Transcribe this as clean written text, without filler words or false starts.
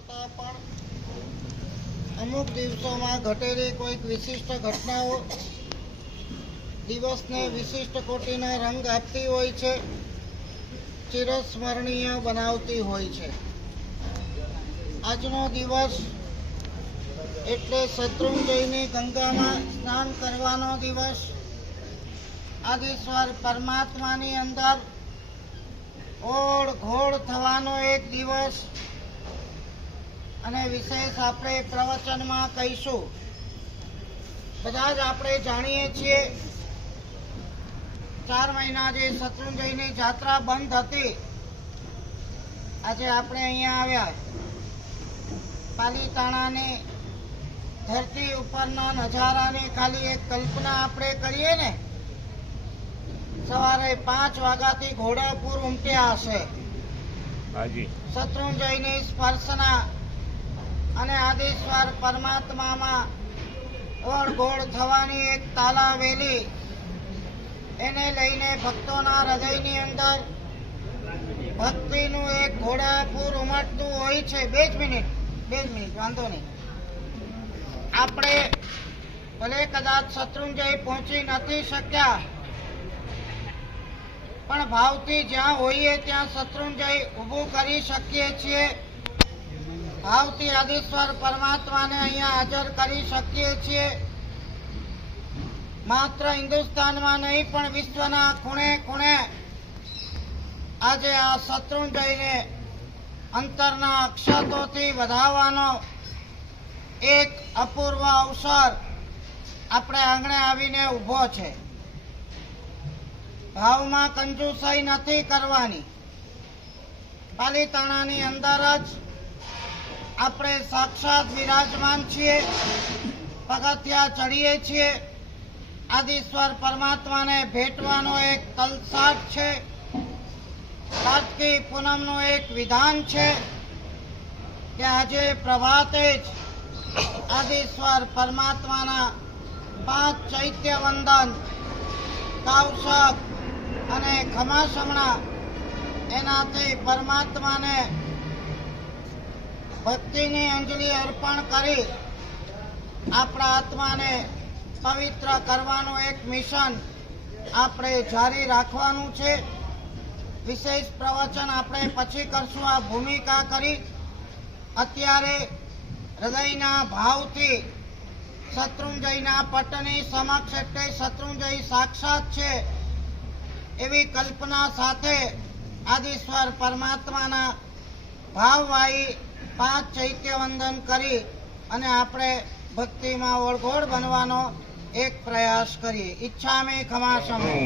છતાં પણ અમુક દિવસોમાં ઘટેલી કોઈક વિશિષ્ટ ઘટનાઓ દિવસને વિશિષ્ટ કોટીના રંગ આપતી હોય છે, ચિરસ્મરણીય બનાવતી હોય છે. આજનો દિવસ એટલે શત્રુંજયની ગંગામાં સ્નાન કરવાનો દિવસ. આદિશ્વર પરમાત્માની અંદર ઓળ ઘોળ થવાનો એક દિવસ અને વિશેષ આપણે પ્રવચનમાં કહીશું. બધા જ આપણે જાણીએ છીએ 4 મહિના જે શત્રુંજયની જાત્રા બંધ હતી, આજે આપણે અહીંયા આવ્યા. પાલીતાણાની ધરતી ઉપરના નજારાની ખાલી એક કલ્પના આપણે કરીએ ને, સવારે 5 વાગ્યાથી ઘોડાપુર ઉમટ્યા હશે. શત્રુંજયની સ્પર્શના અને આદિશ્વર પરમાત્મામાં ઓળઘોળ થવાની એક તાલાવેલી, એને લઈને ભક્તોના હૃદયની અંદર ભક્તિનું એક ઘોડાપુર ઉમટતું હોય છે. બે જ મિનિટ વાંધો નહીં. આપણે ભલે કદાચ શત્રુંજય પહોંચી નથી શક્યા, પણ ભાવથી જ્યાં હોઈએ ત્યાં શત્રુંજય ઊભું કરી શકીએ છીએ. ભાવથી આદિશ્વર પરમાત્માને અહીંયા હાજર કરી શકીએ છીએ. માત્ર હિન્દુસ્તાનમાં નહીં પણ વિશ્વના ખૂણે ખૂણે આજે આ શત્રુંજયને અંતરના અક્ષતોથી વધાવવાનો એક અપૂર્વ અવસર આપણે આંગણે આવીને ઊભો છે. ભાવમાં કંજૂસાઈ નથી કરવાની. પાલીતાણાની અંદર જ આપણે સાક્ષાત વિરાજમાન છીએ, પગથિયા ચડીએ છીએ. આદિશ્વર પરમાત્માને ભેટવાનો એક તલસાટ છે. કાર્તિકી પૂનમનું એક વિધાન છે કે આજે પ્રભાતે જ આદિશ્વર પરમાત્માના 5 ચૈત્ય વંદન, કાવસક અને ખમાસમણા, એનાથી પરમાત્માને ભક્તિની અંજલિ અર્પણ કરી આપણા આત્માને પવિત્ર કરવાનું એક મિશન આપણે જારી રાખવાનું છે. વિશેષ પ્રવચન આપણે પછી કરશું. આ ભૂમિકા કરી અત્યારે હૃદયના ભાવથી શત્રુંજયના પટની સમક્ષ, એટલે શત્રુંજય સાક્ષાત છે એવી કલ્પના સાથે આદિશ્વર પરમાત્માના ભાવવાહી 5 ચૈત્ય વંદન કરી અને આપણે ભક્તિમાં ઓળઘોળ બનવાનો એક પ્રયાસ કરીએ. ઈચ્છામિ ખમાસમિ.